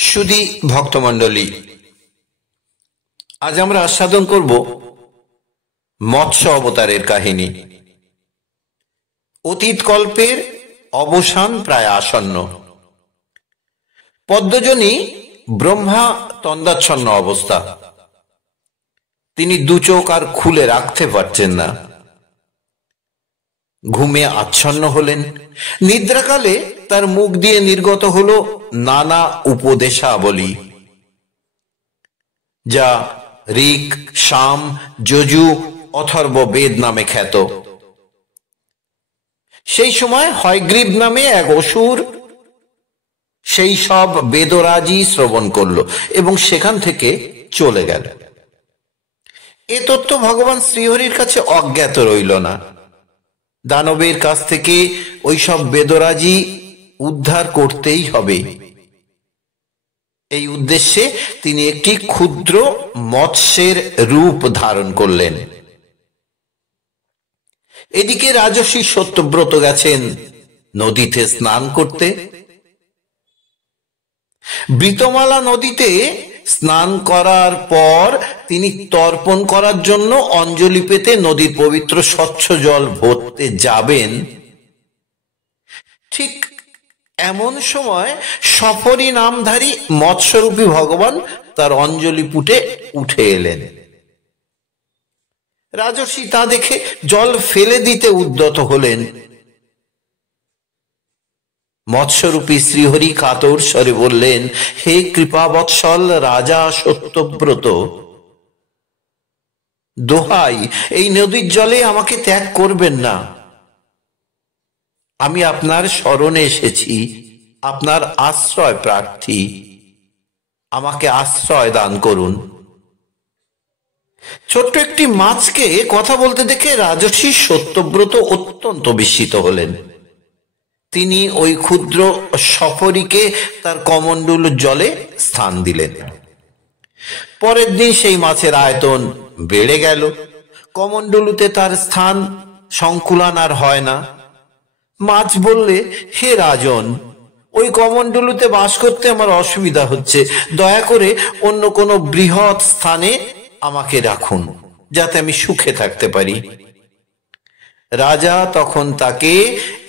সুধী ভক্তমণ্ডলী, আজ আমরা আস্বাদন করব মৎস্য অবতারের কাহিনী। অতীত কল্পের অবসান প্রায় আসন্ন। পদ্মজনী ব্রহ্মা তন্দাচ্ছন্ন অবস্থা। তিনি দু চোখ আর খুলে রাখতে পারছেন না। ঘুমে আচ্ছন্ন হলেন। নিদ্রাকালে তার মুখ দিয়ে নির্গত হলো নানা উপদেশাবলী, যা ঋক, সাম, যজু, অথর্ব বেদ নামে খ্যাত। সেই সময় হয়গ্রীব নামে এক অসুর সেই সব বেদরাজি শ্রবণ করল এবং সেখান থেকে চলে গেল। এ তথ্য ভগবান শ্রীহরির কাছে অজ্ঞাত রইল না। দানবের কাছ থেকে ওই সব বেদরাজি উদ্ধার করতেই হবে। এই উদ্দেশ্যে তিনি একটি ক্ষুদ্র মৎস্যের রূপ ধারণ করলেন। এদিকে রাজর্ষি সত্যব্রত গেছেন নদীতে স্নান করতে। বৃতমালা নদীতে স্নান করার পর তিনি তর্পণ করার জন্য অঞ্জলি পেতে নদীর পবিত্র স্বচ্ছ জল ভরতে যাবেন। ঠিক এমন সময় সফরি নামধারী মৎস্যরূপী ভগবান তার অঞ্জলি পুটে উঠে এলেন। রাজর্ষি তা দেখে জল ফেলে দিতে উদ্যত হলেন। মৎস্যরূপী শ্রীহরি কাতর স্বরে বললেন, হে কৃপাবৎসল রাজা সত্যব্রত, দোহাই, এই নদীর জলে আমাকে ত্যাগ করবেন না। আমি আপনার শরণে এসেছি, আপনার আশ্রয় প্রার্থী। আমাকে আশ্রয় দান করুন। ছোট্ট একটি মাছকে কথা বলতে দেখে রাজর্ষি সত্যব্রত অত্যন্ত বিস্মিত হলেন। তিনি ওই ক্ষুদ্র সফরীকে তার কমণ্ডলুর জলে স্থান দিলেন। পরের দিন সেই মাছের আয়তন বেড়ে গেল। কমণ্ডলুতে তার স্থান সংকুলান আর হয় না। মাছ বললে, হে রাজন, ওই কমণ্ডলুতে বাস করতে আমার অসুবিধা হচ্ছে। দয়া করে অন্য কোনো বৃহৎ স্থানে আমাকে রাখুন, যাতে আমি সুখে থাকতে পারি। রাজা তখন তাকে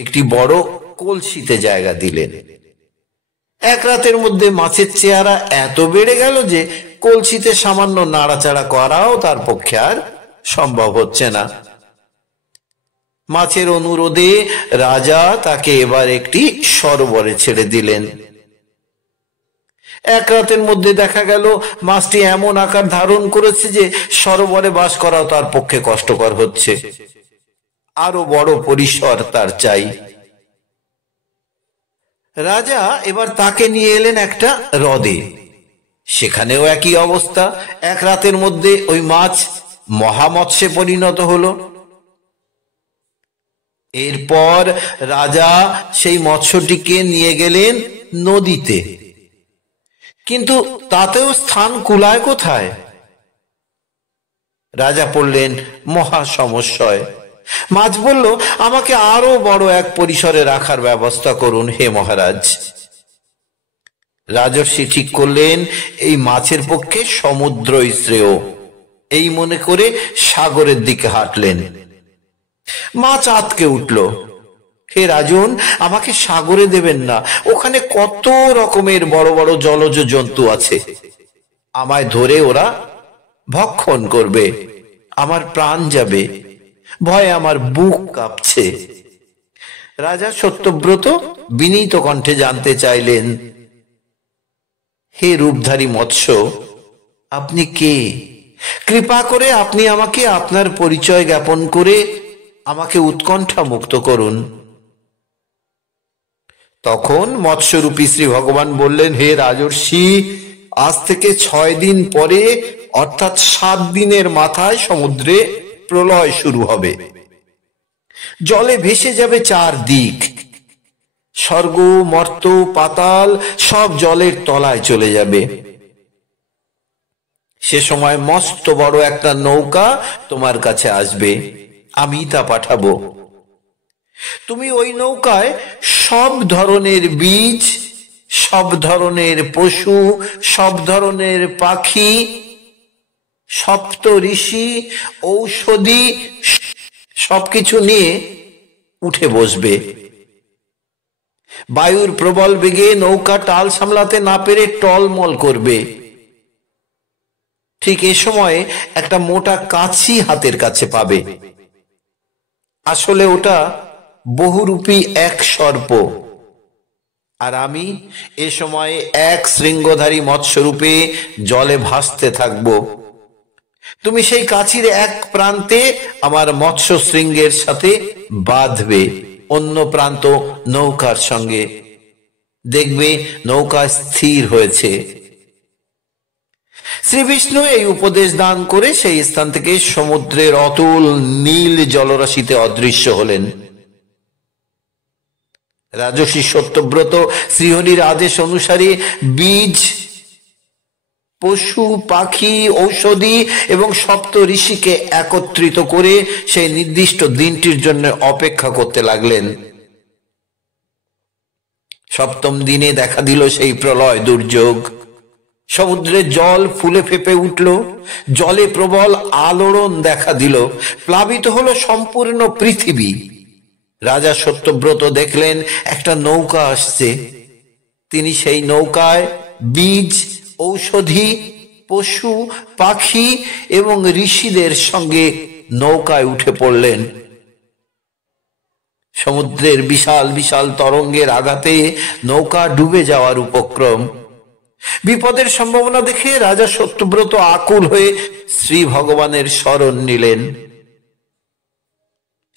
একটি বড় কলসিতে জায়গা দিলেন। এক রাতের মধ্যে মাছের চেহারা এত বেড়ে গেল যে কলসিতে সামান্য নাড়াচাড়া করাও তার পক্ষে আর সম্ভব হচ্ছে না। মাছের অনুরোধে রাজা তাকে এবার একটি সরোবরে ছেড়ে দিলেন। এক রাতের মধ্যে দেখা গেল মাছটি এমন আকার ধারণ করেছে যে সরোবরে বাস করাও তার পক্ষে কষ্টকর হচ্ছে। আরো বড় পরিসর তার চাই। রাজা এবার তাকে নিয়ে এলেন একটা হ্রদে। সেখানেও একই অবস্থা। এক রাতের মধ্যে ওই মাছ মহামৎস্যে পরিণত হলো। এরপর রাজা সেই মৎস্যটিকে নিয়ে গেলেন নদীতে, কিন্তু তাতেও স্থান কুলায় কোথায়? রাজা পড়লেন মহা সমস্যায়। মাছ বলল, আমাকে আরো বড় এক পরিসরে রাখার ব্যবস্থা করুন হে মহারাজ। রাজর্ষি ঠিক করলেন এই মাছের পক্ষে সমুদ্রই শ্রেয়। এই মনে করে সাগরের দিকে হাঁটলেন। মাছ আঁতকে উঠল, হে রাজন, আমাকে সাগরে দেবেন না। ওখানে কত রকমের বড় বড় জলজ জন্তু আছে। আমায় ধরে ওরা ভক্ষণ করবে, আমার প্রাণ যাবে। ভয়ে আমার বুক কাঁপছে। রাজা সত্যব্রত বিনীত কণ্ঠে জানতে চাইলেন, হে রূপধারী মৎস্য, আপনি কে? কৃপা করে আপনি আমাকে আপনার পরিচয় জ্ঞাপন করে আমাকে উৎকণ্ঠা মুক্ত করুন। তখন মৎস্যরূপী শ্রী ভগবান বললেন, হে রাজর্ষি, আজ থেকে 6 দিন পরে, অর্থাৎ 7 দিনের মাথায় সমুদ্রে প্রলয় শুরু হবে। জলে ভেসে যাবে 4 দিক। স্বর্গ, মর্ত, পাতাল সব জলের তলায় চলে যাবে। সে সময় মস্ত বড় একটা নৌকা তোমার কাছে আসবে। আমি তা পাঠাবো। তুমি ওই নৌকায় সব ধরনের বীজ, সব ধরনের পশু, সব ধরনের পাখি, সপ্ত ঋষি, ঔষধি সবকিছু নিয়ে উঠে বসবে। বায়ুর প্রবল বেগে নৌকা টাল সামলাতে না পেরে টলমল করবে। ঠিক এ সময় একটা মোটা কাছি হাতের কাছে পাবে। আসলে ওটা বহুরূপী এক সর্প, আর আমি এ সময় এক শৃঙ্গধারী মৎস্যরূপে জলে ভাসতে থাকব। তুমি সেই কাছির এক প্রান্তে আমার মৎস্য শৃঙ্গের সাথে বাঁধবে, অন্য প্রান্ত নৌকার সঙ্গে। দেখবে নৌকা স্থির হয়েছে। শ্রী বিষ্ণু এই উপদেশ দান করে সেই স্থান থেকে সমুদ্রের অতুল নীল জলরাশিতে অদৃশ্য হলেন। রাজর্ষি সত্যব্রত শ্রীহরির আদেশ অনুসারে বীজ, পশু, পাখি, ঔষধি এবং সপ্ত ঋষিকে একত্রিত করে সেই নির্দিষ্ট দিনটির জন্য অপেক্ষা করতে লাগলেন। সপ্তম দিনে দেখা দিল সেই প্রলয় দুর্যোগ। সমুদ্রের জল ফুলে ফেপে উঠল, জলে প্রবল আলোড়ন দেখা দিল, প্লাবিত হলো সম্পূর্ণ পৃথিবী। রাজা সত্যব্রত দেখলেন একটা নৌকা আসছে। তিনি সেই নৌকায় বীজ, ঔষধি, পশু, পাখি এবং ঋষিদের সঙ্গে নৌকায় উঠে পড়লেন। সমুদ্রের বিশাল বিশাল তরঙ্গের আঘাতে নৌকা ডুবে যাওয়ার উপক্রম। বিপদের সম্ভাবনা দেখে রাজা সত্যব্রত আকুল হয়ে শ্রী ভগবানের শরণ নিলেন।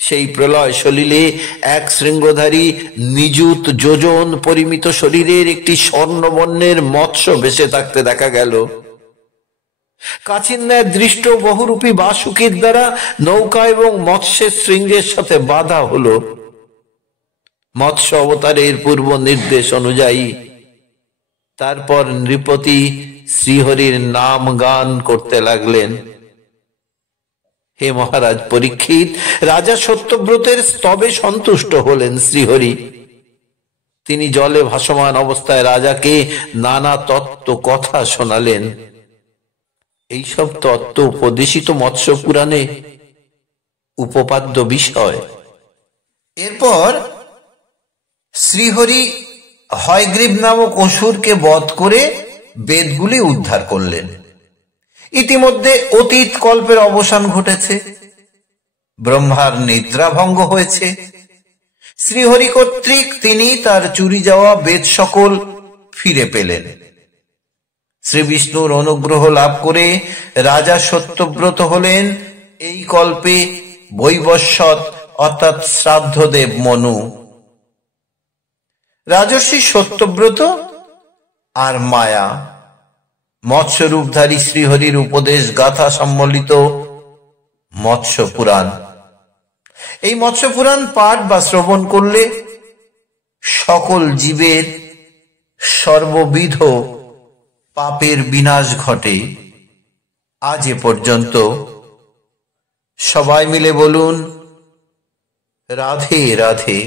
সেই প্রলয় সলিলে এক শৃঙ্গধারী নিযুত যোজন পরিমিত শরীরের একটি স্বর্ণবর্ণের মৎস্য ভেসে থাকতে দেখা গেল। কাচির ন্যায় দৃষ্ট বহুরূপী বাসুকির দ্বারা নৌকা এবং মৎস্যের শৃঙ্গের সাথে বাধা হল। মৎস্য অবতারের পূর্ব নির্দেশ অনুযায়ী তারপর নৃপতি শ্রীহরির নাম গান করতে লাগলেন। হে মহারাজ পরীক্ষিত, রাজা সত্যব্রতের স্তবে সন্তুষ্ট হলেন শ্রীহরি। তিনি জলে ভাসমান অবস্থায় রাজাকে নানা তত্ত্ব কথা শোনালেন। এইসব তত্ত্ব উপদেশিত মৎস্য পুরাণে উপপাদ্য বিষয়। এরপর শ্রীহরি হয়গ্রীব নামক অসুরকে বধ করে বেদগুলি উদ্ধার করলেন। ইতিমধ্যে অতীত কল্পের অবসান ঘটেছে, ব্রহ্মার নিদ্রাভঙ্গ হয়েছে। শ্রীহরি কর্তৃক তিনি তার চুরি যাওয়া বেদ সকল ফিরে পেলেন। শ্রী বিষ্ণুর অনুগ্রহ লাভ করে রাজা সত্যব্রত হলেন এই কল্পে বৈবস্বত অর্থাৎ শ্রাদ্ধদেব মনু। রাজর্ষি সত্যব্রত আর মায়া মৎস্যরূপধারী শ্রীহরির উপদেশ গাথা সম্বলিত মৎস্য পুরাণ। এই মৎস্য পুরাণ পাঠ বা শ্রবণ করলে সকল জীবের সর্ববিধ পাপের বিনাশ ঘটে। আজ এ পর্যন্ত। সবাই মিলে বলুন রাধে রাধে।